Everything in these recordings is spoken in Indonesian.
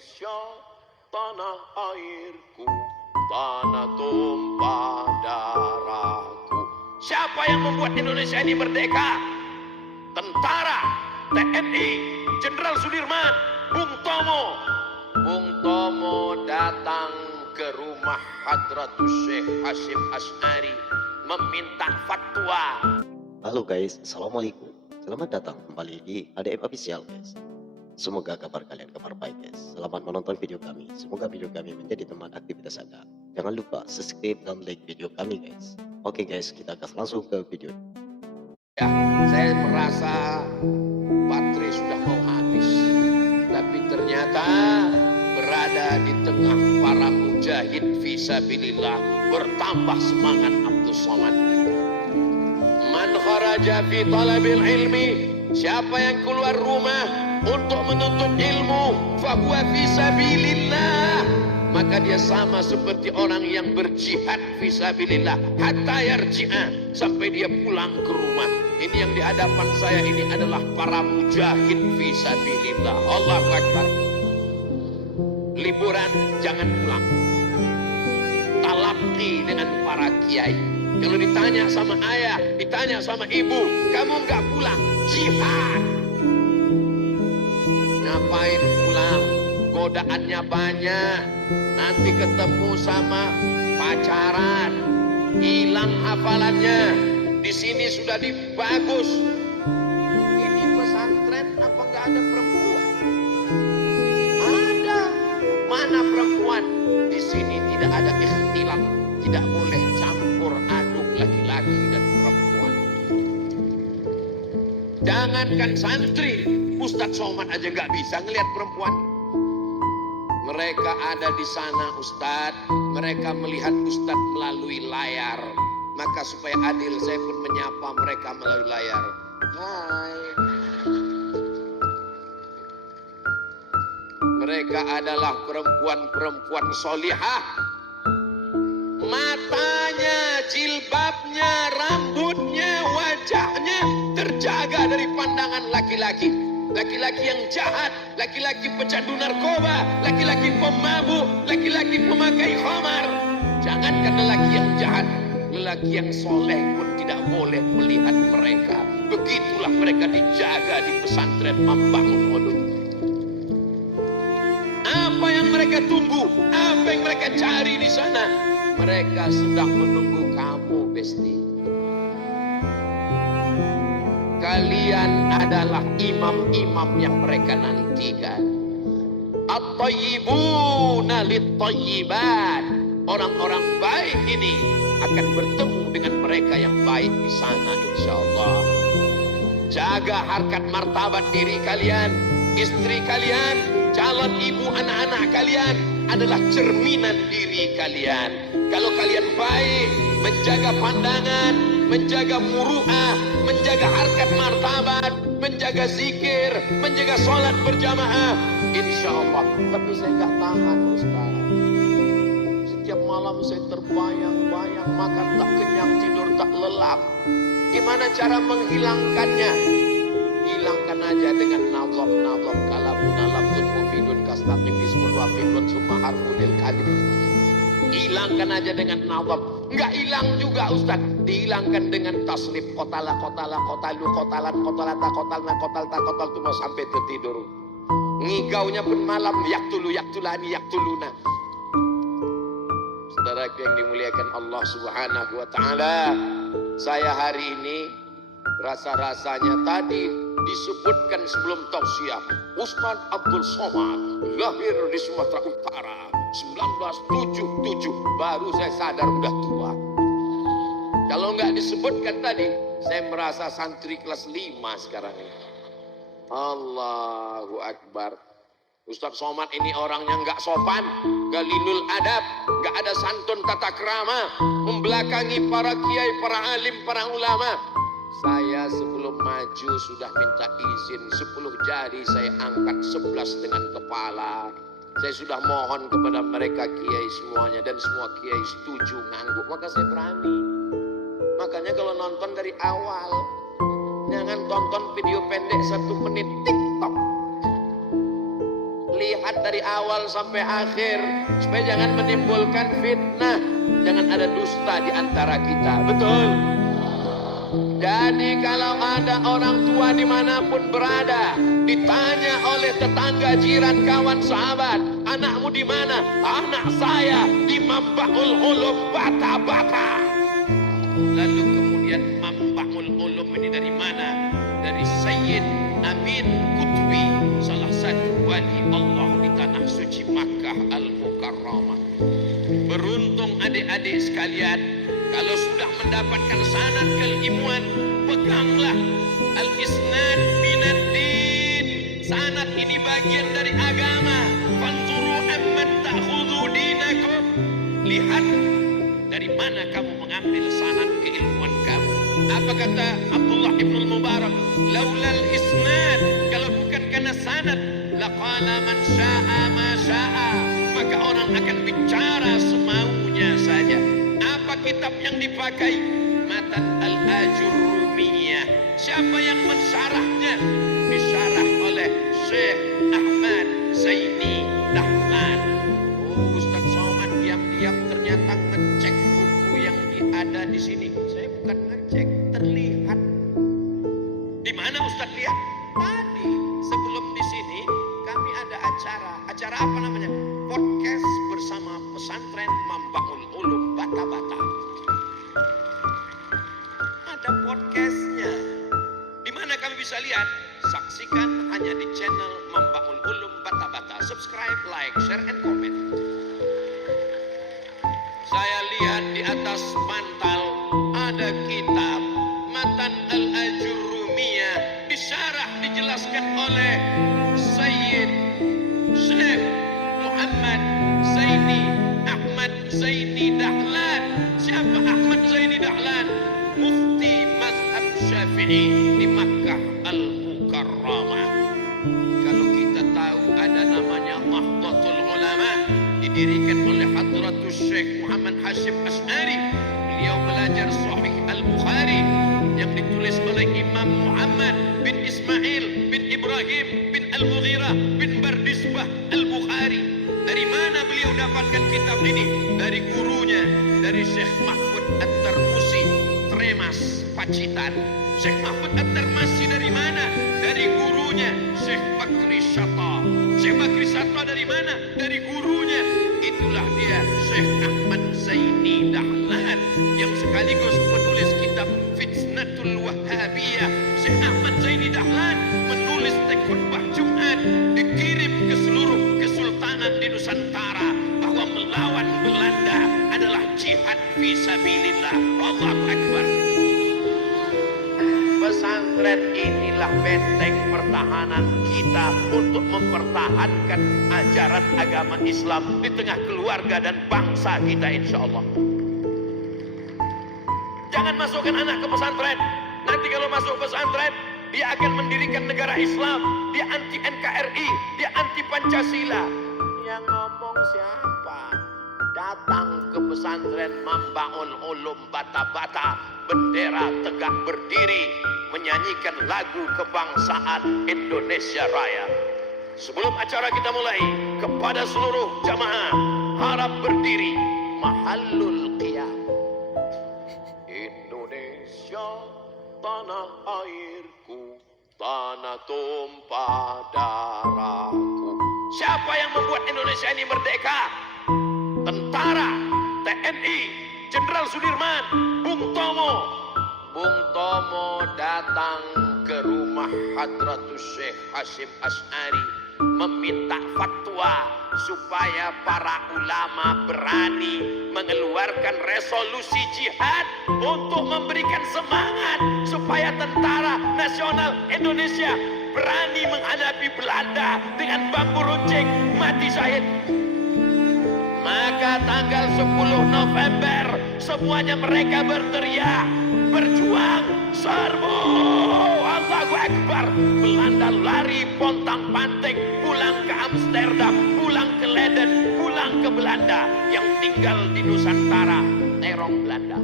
Indonesia, tanah airku, tanah tumpah darahku. Siapa yang membuat Indonesia ini merdeka? Tentara, TNI, Jenderal Sudirman, Bung Tomo. Bung Tomo datang ke rumah Hadratus Syekh Hasyim Asy'ari meminta fatwa. Halo guys, assalamualaikum. Selamat datang kembali di ADM Official guys. Semoga kabar kalian kabar baik guys. Selamat menonton video kami. Semoga video kami menjadi teman aktivitas Anda. Jangan lupa subscribe dan like video kami guys. Oke guys, kita gas langsung ke video. Ya, saya merasa baterai sudah mau habis, tapi ternyata berada di tengah para mujahid fisabilillah bertambah semangat Abdul Somad. Man kharaja fi talabil ilmi, siapa yang keluar rumah untuk menuntut ilmu, fahuwa fisabilillah, maka dia sama seperti orang yang berjihad fisabilillah hatta yarji'a, sampai dia pulang ke rumah. Ini yang di hadapan saya ini adalah para mujahid fisabilillah. Allahu Akbar. Liburan jangan pulang, talaqi dengan para kiai. Kalau ditanya sama ayah, ditanya sama ibu, kamu nggak pulang, jihad. Ngapain pulang? Godaannya banyak. Nanti ketemu sama pacaran, hilang hafalannya. Di sini sudah dibagus. Ini pesantren apa nggak ada perempuan? Ada. Mana perempuan? Di sini tidak ada ikhtilaf, tidak boleh campur aduk laki-laki dan perempuan. Jangankan santri, Ustadz Somad aja nggak bisa ngelihat perempuan. Mereka ada di sana Ustadz, mereka melihat Ustadz melalui layar. Maka supaya adil saya pun menyapa mereka melalui layar. Hai. Mereka adalah perempuan-perempuan solihah. Matanya, jilbabnya, rambutnya, wajahnya terjaga dari pandangan laki-laki. Laki-laki yang jahat, laki-laki pecandu narkoba, laki-laki pemabuk, laki-laki pemakai khamar. Jangankan lelaki yang jahat, lelaki yang soleh pun tidak boleh melihat mereka. Begitulah mereka dijaga di pesantren Membangun Modul. Apa yang mereka tunggu? Apa yang mereka cari di sana? Mereka sedang menunggu kamu, Besti. Kalian adalah imam-imam yang mereka nantikan. At-tayyibuna lit-tayyibat. Orang-orang baik ini akan bertemu dengan mereka yang baik di sana insyaallah. Jaga harkat martabat diri kalian, istri kalian, calon ibu anak-anak kalian adalah cerminan diri kalian. Kalau kalian baik, menjaga pandangan, menjaga muru'ah, menjaga harkat martabat, menjaga zikir, menjaga sholat berjamaah, insyaallah. Tapi saya nggak tahan Ustaz. Setiap malam saya terbayang-bayang, makan tak kenyang, tidur tak lelap. Gimana cara menghilangkannya? Hilangkan aja dengan nazam-nazam, kalamun alabdun mufidun kastaqim bismul wafidun summa harfunil kalim. Hilangkan aja dengan nazam. Enggak hilang juga Ustaz, dihilangkan dengan tasnif kotala kotala kotalu kotalan kotalata kotalna kotalta kotal tuh mau sampai tertidur. Ngigaunya pun malam, yaktulu yaktulani yaktuluna. Saudara yang dimuliakan Allah Subhanahu wa taala, saya hari ini rasa-rasanya tadi disebutkan sebelum tausiah, Ustadz Abdul Somad lahir di Sumatera Utara 1977, baru saya sadar udah tua. Kalau nggak disebutkan tadi, saya merasa santri kelas 5 sekarang ini. Allahu Akbar. Ustadz Somad ini orangnya nggak sopan, nggak linul adab, nggak ada santun tata krama, membelakangi para kiai, para alim, para ulama. Saya sebelum maju sudah minta izin, 10 jari saya angkat, 11 dengan kepala. Saya sudah mohon kepada mereka kiai semuanya, dan semua kiai setuju ngangguk, maka saya berani. Makanya kalau nonton dari awal, jangan tonton video pendek 1 menit TikTok. lihat dari awal sampai akhir supaya jangan menimbulkan fitnah, jangan ada dusta di antara kita. Betul? Jadi kalau ada orang tua dimanapun berada, ditanya oleh tetangga, jiran, kawan, sahabat, anakmu di mana? Anak saya di Mambaul Ulum Bata-Bata. Lalu kemudian Mambaul Ulum ini dari mana? Dari Sayyid Amin Qutbi, salah satu wali Allah di tanah suci Makkah Al-Mukarramah. Beruntung adik-adik sekalian, kalau sudah mendapatkan sanad keilmuan, peganglah al-isnad minad-din. Sanad ini bagian dari agama. Fanzuru amman ta'khudhu dinakum. Lihat dari mana kamu mengambil sanad keilmuan kamu. Apa kata Abdullah ibn Mubarak? Laulal isnad, kalau bukan karena sanad, laqala man syaa ma syaa, maka orang akan bicara semaunya saja. Apa kitab yang dipakai? Matan Al-Ajurrumiyah. Siapa yang mensyarahnya? Disyarah oleh Syekh Ahmad Zaini Dahlan. Oh, Ustaz Somad diam-diam ternyata ngecek buku yang ada di sini. Saya bukan ngecek, terlihat. Di mana Ustaz lihat? Tadi sebelum di sini kami ada acara. Acara apa namanya? Podcast bersama pesantren Mambaul Ulum Bata-Bata. Ada podcastnya. Di mana kami bisa lihat? Saksikan hanya di channel Mambaul Ulum Bata-Bata. Subscribe, like, share, and comment. Saya lihat di atas mantel ada kitab Matan Al-Ajurrumiyah, disyarah, dijelaskan oleh Sayyid Syekh Muhammad Zaini Ahmad Zaini Dahlan. Siapa Ahmad Zaini Dahlan? Mufti mazhab Syafi'i di Makkah Al-Mukarramah. Kalau kita tahu ada namanya Nahdlatul Ulama, didirikan oleh Hadratus Syekh Muhammad Hashim Asy'ari. Beliau belajar Sahih Al-Bukhari yang ditulis oleh Imam Muhammad bin Ismail bin Ibrahim bin Al-Mughirah bin Bardisbah Al-Bukhari. Dari mana beliau dapatkan kitab ini? Dari gurunya, dari Syekh Mahfud At-Tarmusi, Tremas, Pacitan. Syekh Mahfud At-Tarmusi dari mana? Dari gurunya, Syekh Bakri Syata. Syekh Bakri Syata dari mana? Dari gurunya. Itulah dia Syekh Ahmad Zaini Dahlan yang sekaligus penulis kitab Fitnatul Wahhabiyah. Syekh Ahmad Zaini Dahlan menulis khutbah Jumat, dikirim ke seluruh kesultanan di Nusantara, bahwa melawan Belanda adalah jihad fisabilillah. Allahu Akbar. Pesantren inilah benteng pertahanan kita untuk mempertahankan ajaran agama Islam di tengah keluarga dan bangsa kita, insya Allah. Jangan masukkan anak ke pesantren. Nanti kalau masuk pesantren, dia akan mendirikan negara Islam. Dia anti NKRI, dia anti Pancasila. Yang ngomong siapa? Datang ke pesantren Mambaul Ulum Bata-Bata, bendera tegak berdiri, menyanyikan lagu kebangsaan Indonesia Raya. Sebelum acara kita mulai, kepada seluruh jamaah harap berdiri. Mahallul qiyam. Indonesia tanah airku, tanah tumpah darahku. Siapa yang membuat Indonesia ini merdeka? Tentara, TNI, Jenderal Sudirman, Bung Tomo. Bung Tomo datang ke rumah Hadratus Syekh Hashim Asy'ari meminta fatwa supaya para ulama berani mengeluarkan resolusi jihad untuk memberikan semangat supaya tentara nasional Indonesia berani menghadapi Belanda dengan bambu runcing mati syahid. Maka tanggal 10 November semuanya mereka berteriak, berjuang, serbu, Allahu Akbar. Belanda lari pontang-panting, pulang ke Amsterdam, pulang ke Leiden, pulang ke Belanda. Yang tinggal di Nusantara terong Belanda.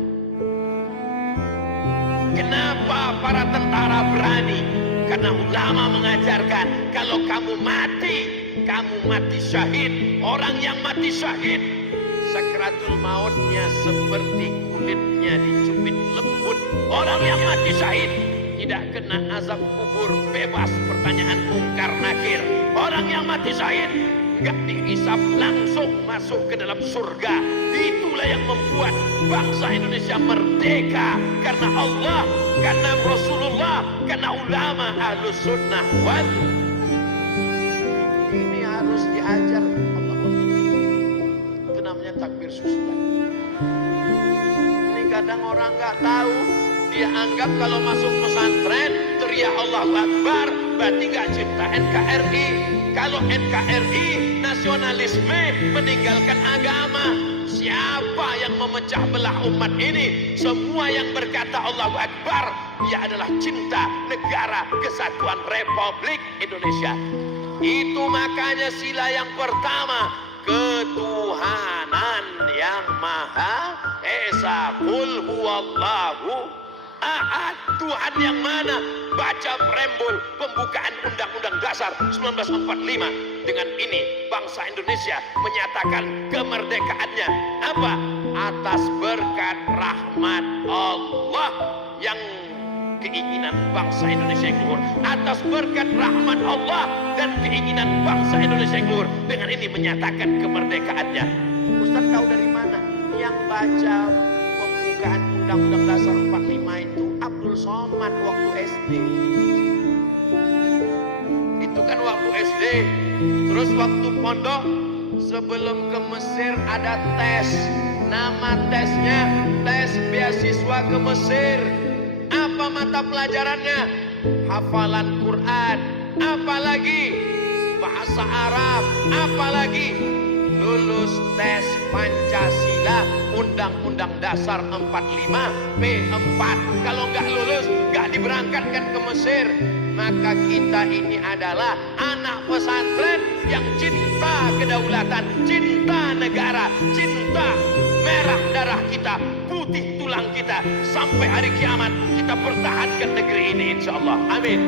Kenapa para tentara berani? Karena ulama mengajarkan kalau kamu mati kamu mati syahid. Orang yang mati syahid, sakaratul mautnya seperti kulitnya dicubit lembut. Orang yang mati syahid tidak kena azab kubur, bebas pertanyaan mungkar nakir. Orang yang mati syahid nggak dihisap, langsung masuk ke dalam surga. Itulah yang membuat bangsa Indonesia merdeka, karena Allah, karena Rasulullah, karena ulama Ahlus Sunnah wal. Ini harus diajar. Itu namanya takbir susulan. Ini kadang orang nggak tahu, dia anggap kalau masuk pesantren teriak Allahu Akbar berarti nggak cinta NKRI. Kalau NKRI nasionalisme, meninggalkan agama. Siapa yang memecah belah umat ini? Semua yang berkata Allahu Akbar, dia adalah cinta negara kesatuan Republik Indonesia. Itu makanya sila yang pertama, ketuhanan yang Maha Esa. Qul huwallahu ahad. Tuhan yang mana? Baca preambul pembukaan Undang-Undang Dasar 1945. Dengan ini bangsa Indonesia menyatakan kemerdekaannya. Apa? Atas berkat rahmat Allah. Yang keinginan bangsa Indonesia yang luhur, atas berkat rahmat Allah dan keinginan bangsa Indonesia yang luhur, dengan ini menyatakan kemerdekaannya. Ustaz tahu dari mana? Yang baca pembukaan Undang-Undang Dasar 45 itu Abdul Somad waktu SD. Itu kan waktu SD. Terus waktu pondok, sebelum ke Mesir ada tes. Nama tesnya tes beasiswa ke Mesir. Apa mata pelajarannya? Hafalan Quran. Apalagi bahasa Arab. Apalagi lulus tes Pancasila Undang-Undang Dasar 45 P4. Kalau nggak lulus, nggak diberangkatkan ke Mesir. Maka kita ini adalah anak pesantren yang cinta kedaulatan, cinta negara, cinta merah darah kita, putih tulang kita. Sampai hari kiamat kita pertahankan negeri ini, insya Allah. Amin.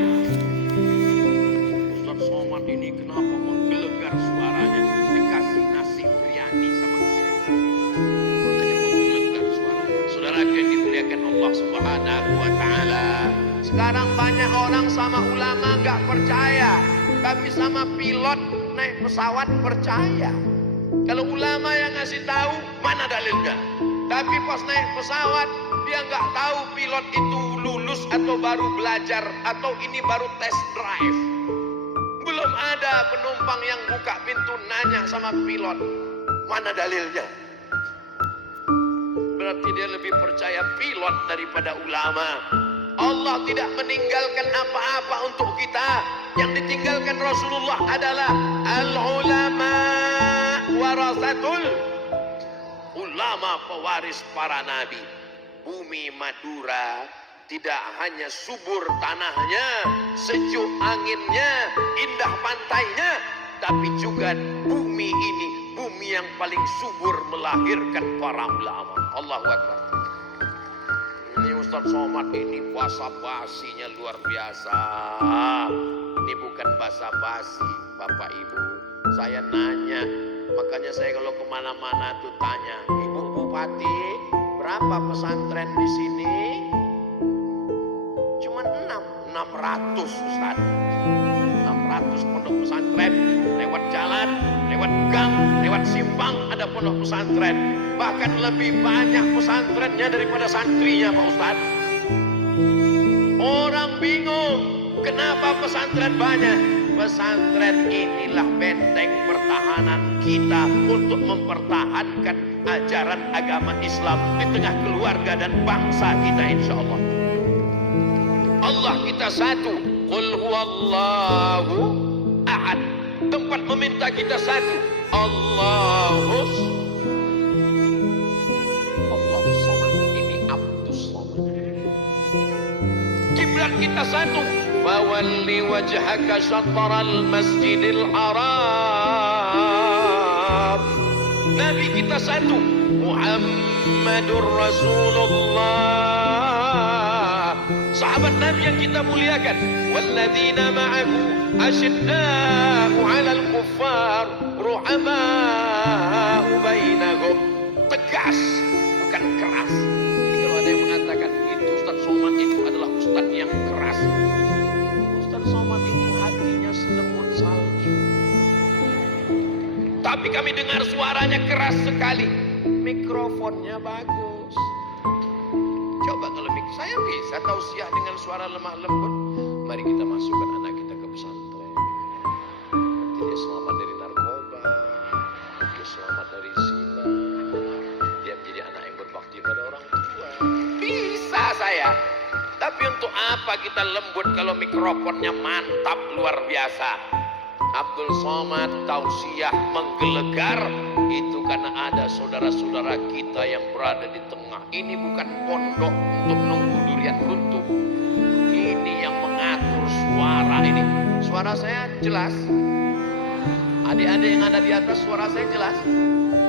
Ustaz Somad ini kenapa menggelegar suaranya? Dikasih nasi biryani sama kiai, makanya menggelegar suaranya. Saudara yang dimuliakan Allah Subhanahu wa Ta'ala, sekarang banyak orang sama ulama nggak percaya, tapi sama pilot naik pesawat percaya. Kalau ulama yang ngasih tahu, mana dalilnya? Tapi pas naik pesawat, dia nggak tahu pilot itu lulus atau baru belajar, atau ini baru test drive. Belum ada penumpang yang buka pintu nanya sama pilot, mana dalilnya? Berarti dia lebih percaya pilot daripada ulama. Allah tidak meninggalkan apa-apa untuk kita. Yang ditinggalkan Rasulullah adalah al-ulama warasatul, ulama pewaris para nabi. Bumi Madura tidak hanya subur tanahnya, sejuk anginnya, indah pantainya, tapi juga bumi ini, bumi yang paling subur melahirkan para ulama. Allahu Akbar. Ini Ustaz Somad ini basa-basinya luar biasa. Ini bukan basa-basi, Bapak Ibu. Saya nanya, makanya saya kalau kemana-mana tuh tanya, Ibu Bupati, berapa pesantren di sini? Cuma 600 Ustaz. 600 pondok pesantren, lewat jalan, lewat gang, lewat simpang ada pondok pesantren. Bahkan lebih banyak pesantrennya daripada santrinya, Pak Ustaz. Orang bingung, kenapa pesantren banyak? Pesantren inilah benteng pertahanan kita untuk mempertahankan ajaran agama Islam di tengah keluarga dan bangsa kita, insya Allah. Allah kita satu. Qul huwallahu ahad. Tempat meminta kita satu. Allahus Somad. Ini Abdus Somad. Kiblat kita satu. Fawalli wajhaka syatral masjidil haram. Nabi kita satu. Muhammadur Rasulullah. Sahabat sahabat Nabi yang kita muliakan. Walladzina ma'ahu asyidda'u 'alal kuffar ruhama'u bainahum. Tegas, bukan keras. Jadi kalau ada yang mengatakan itu Ustaz Somad itu adalah Ustaz yang keras, Ustaz Somad itu hatinya selemut salju. Tapi kami dengar suaranya keras sekali. Mikrofonnya bagus. Coba kalau saya bisa tausiah dengan suara lemah lembut. Mari kita masukkan anak kita ke pesantren. Nanti dia selamat dari narkoba, dia selamat dari zina, dia menjadi anak yang berbakti pada orang tua. Bisa saya. Tapi untuk apa kita lembut kalau mikrofonnya mantap luar biasa? Abdul Somad tausiah menggelegar itu karena ada saudara-saudara kita yang berada di tengah. Ini bukan pondok untuk nunggu durian runtuh. Ini yang mengatur suara ini. Suara saya jelas. Adik-adik yang ada di atas suara saya jelas.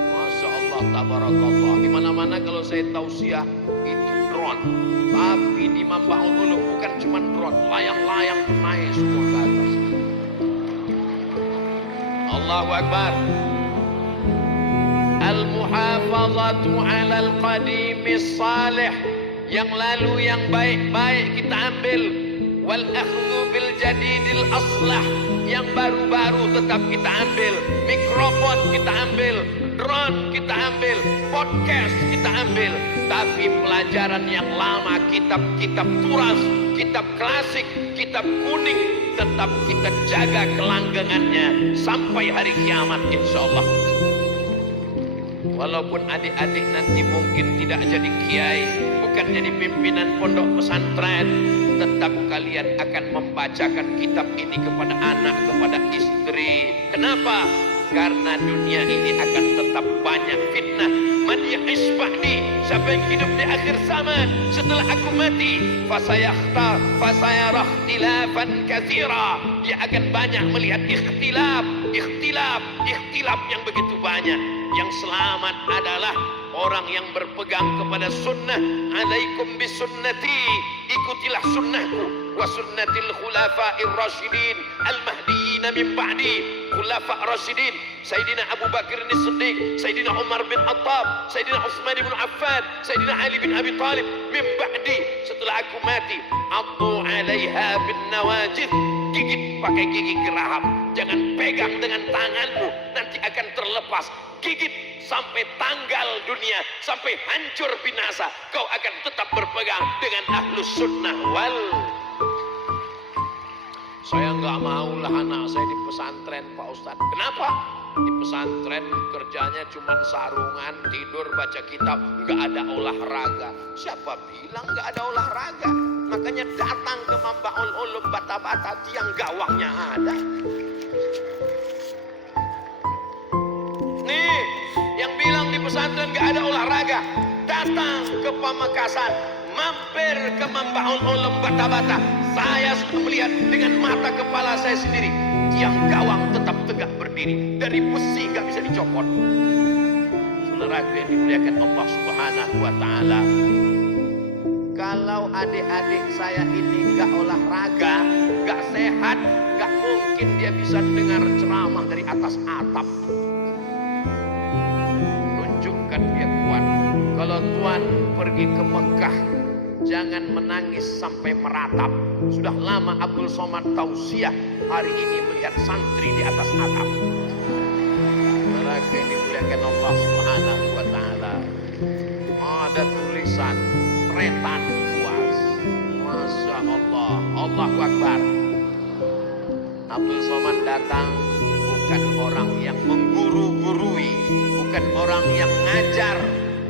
Masya Allah, tabarakallah. Di mana-mana kalau saya tausiah itu drone. Tapi di Mambaul Ulum bukan cuma drone, layang-layang naik semua ke atas. Allahu Akbar. Al-muhafazatu 'alal qadimis salih. Yang lalu yang baik-baik kita ambil. Wal akhdhu bil jadidil aslah. Yang baru-baru tetap kita ambil. Mikrofon kita ambil, drone kita ambil, podcast kita ambil. Tapi pelajaran yang lama, kitab-kitab turas, kitab klasik, kitab kuning, tetap kita jaga kelanggengannya sampai hari kiamat insyaallah. Walaupun adik-adik nanti mungkin tidak jadi kiai, bukan jadi pimpinan pondok pesantren, tetap kalian akan membacakan kitab ini kepada anak, kepada istri. Kenapa? Karena dunia ini akan tetap banyak fitnah. Man ya'ish ba'di, siapa yang hidup di akhir zaman setelah aku mati, fasayara ikhtilafan katsira. Dia akan banyak melihat ikhtilaf yang begitu banyak. Yang selamat adalah orang yang berpegang kepada sunnah. Alaikum bisunnati, ikutilah sunnahku, wa sunnatil khulafa'ir rasyidin al-mahdiyyin min ba'di. Khulafa' rasyidin, Sayyidina Abu Bakar as-Siddiq, Sayyidina Umar bin Khattab, Sayyidina Utsman bin Affan, Sayyidina Ali bin Abi Thalib min ba'di. Setelah aku mati, addu 'alaiha bin nawajid, gigit pakai gigi geraham. Jangan pegang dengan tanganmu, nanti akan terlepas. Gigit sampai tanggal dunia, sampai hancur binasa. Kau akan tetap berpegang dengan ahlus sunnah wal. Saya nggak mau lah anak saya di pesantren, Pak Ustadz. Kenapa? Di pesantren kerjanya cuma sarungan, tidur, baca kitab, nggak ada olahraga. Siapa bilang nggak ada olahraga? Makanya datang ke Mambaul Ulum bata-bata, tiang gawangnya ada. Nih, yang bilang di pesantren nggak ada olahraga, datang ke Pamekasan, mampir ke Mambaul Ulum bata-bata. Saya sudah melihat dengan mata kepala saya sendiri, tiang gawang tetap tegak berdiri, dari besi nggak bisa dicopot. Saudara yang dimuliakan Allah Subhanahu wa Ta'ala, kalau adik-adik saya ini nggak olahraga, nggak sehat, nggak mungkin dia bisa dengar ceramah dari atas atap. Tunjukkan dia kuat. Kalau Tuhan pergi ke Mekah, jangan menangis sampai meratap. Sudah lama Abdul Somad tausiah, hari ini melihat santri di atas atap. Mereka yang dimuliakan Allah Subhanahu wa Ta'ala, ada tulisan tretan puas. Masya Allah, Allahu Akbar. Abdul Somad datang bukan orang yang mengguru-gurui, bukan orang yang ngajar.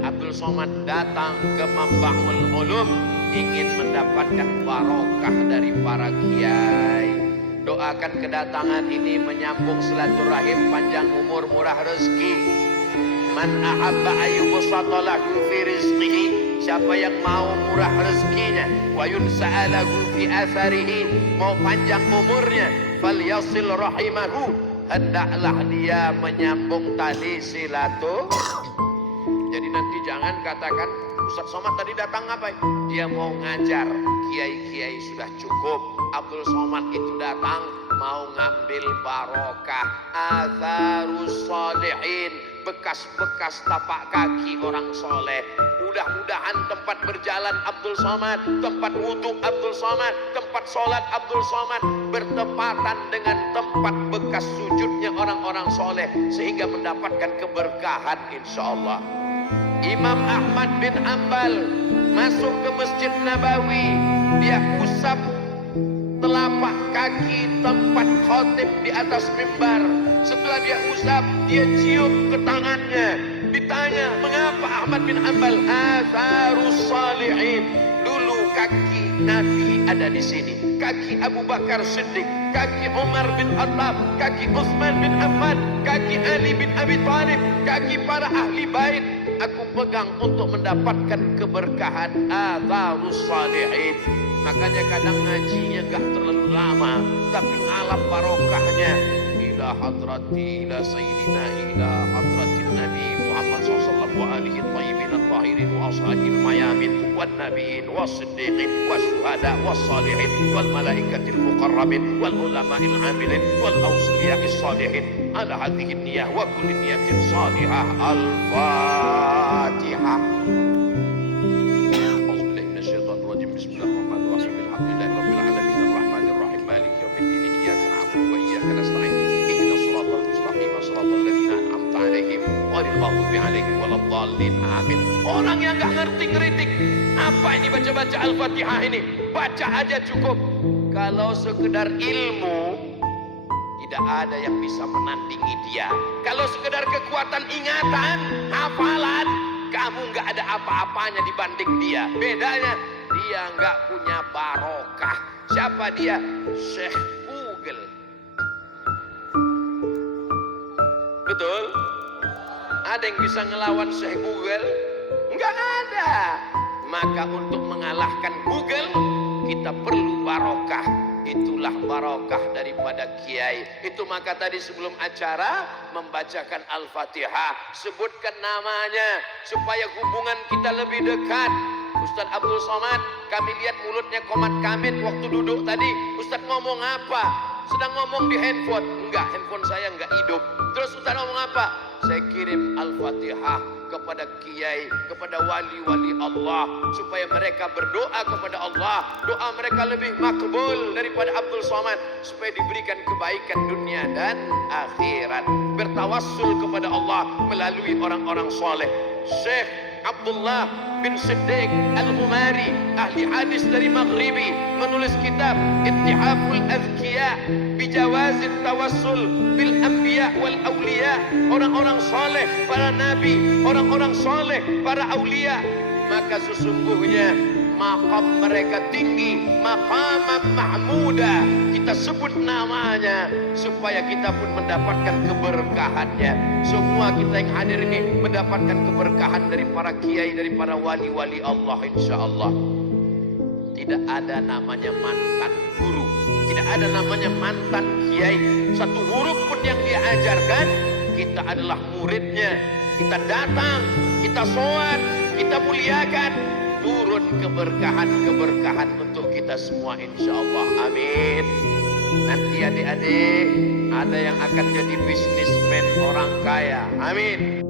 Abdul Somad datang ke Mambaul Ulum ingin mendapatkan barokah dari para kiai. Doakan kedatangan ini menyambung silaturahim, panjang umur, murah rezeki. Man ahabba ayyubsata lahu fi rizqihi, siapa yang mau murah rezekinya, wa yunsa'alahu fi atharihi, mau panjang umurnya, falyasil rahimahu, hendaklah dia menyambung tali silaturahim. Jadi nanti jangan katakan Ustaz Somad tadi datang ngapain? Dia mau ngajar, kiai-kiai sudah cukup. Abdul Somad itu datang mau ngambil barokah, atharus sholihin, bekas-bekas tapak kaki orang soleh. Mudah-mudahan tempat berjalan Abdul Somad, tempat wudhu Abdul Somad, tempat sholat Abdul Somad bertepatan dengan tempat bekas sujudnya orang-orang soleh, sehingga mendapatkan keberkahan insyaallah. Imam Ahmad bin Ambal masuk ke Masjid Nabawi, dia usap telapak kaki tempat khotib di atas mimbar. Setelah dia usap, dia cium ke tangannya. Ditanya, mengapa Ahmad bin Ambal? Atharus salihin. Dulu kaki Nabi ada di sini, kaki Abu Bakar Siddiq, kaki Umar bin Khattab, kaki Utsman bin Affan, kaki Ali bin Abi Thalib, kaki para ahli bait. Aku pegang untuk mendapatkan keberkahan atharus salihin. Makanya kadang ngajinya gak terlalu lama, tapi ngalap barokahnya. Ila hadrati, ila sayyidina, ila hadratin Nabi Muhammad sallallahu wa alihi tayyibin at-tahirin wa ashabil mayamin wan nabiyin was siddiqin was syuhada was salihin wal malaikatil muqarrabin wal ulama'il amilin wal awliya'is salihin ala hadhihi niyyah wa kulli niyatin salihah. Al-Fatihah. Amin. Orang yang gak ngerti ngeritik, apa ini baca-baca Al-Fatihah ini? Baca aja cukup. Kalau sekedar ilmu, tidak ada yang bisa menandingi dia. Kalau sekedar kekuatan ingatan, hafalan, kamu gak ada apa-apanya dibanding dia. Bedanya, dia gak punya barokah. Siapa dia? Syekh Google. Betul? Ada yang bisa ngelawan Syekh Google? Enggak ada. Maka untuk mengalahkan Google, kita perlu barokah. Itulah barokah daripada kiai. Itu maka tadi sebelum acara membacakan Al-Fatihah, sebutkan namanya supaya hubungan kita lebih dekat. Ustaz Abdul Somad, kami lihat mulutnya komat kamit waktu duduk tadi. Ustaz ngomong apa? Sedang ngomong di handphone. Enggak, handphone saya enggak hidup. Terus Ustaz ngomong apa? Saya kirim Al-Fatihah kepada kiai, kepada wali-wali Allah, supaya mereka berdoa kepada Allah. Doa mereka lebih makbul daripada Abdul Somad, supaya diberikan kebaikan dunia dan akhirat. Bertawassul kepada Allah melalui orang-orang soleh. Syekh Abdullah bin Siddiq Al-Umari, ahli hadis dari Maghribi, menulis kitab Ittihaful Azkiya bijawazit tawassul bil anbiya wal awliya. Orang-orang saleh, para nabi, orang-orang saleh, para aulia. Maka sesungguhnya maqam mereka tinggi, maqam mahmuda. Kita sebut namanya supaya kita pun mendapatkan keberkahannya. Semua kita yang hadir ini mendapatkan keberkahan dari para kiai, dari para wali-wali Allah insyaallah. Tidak ada namanya mantan guru, tidak ada namanya mantan kiai. Satu huruf pun yang dia ajarkan, kita adalah muridnya. Kita datang, kita sholat, kita muliakan, turun keberkahan-keberkahan untuk kita semua insyaallah. Amin. Nanti adik-adik ada yang akan jadi bisnismen orang kaya. Amin.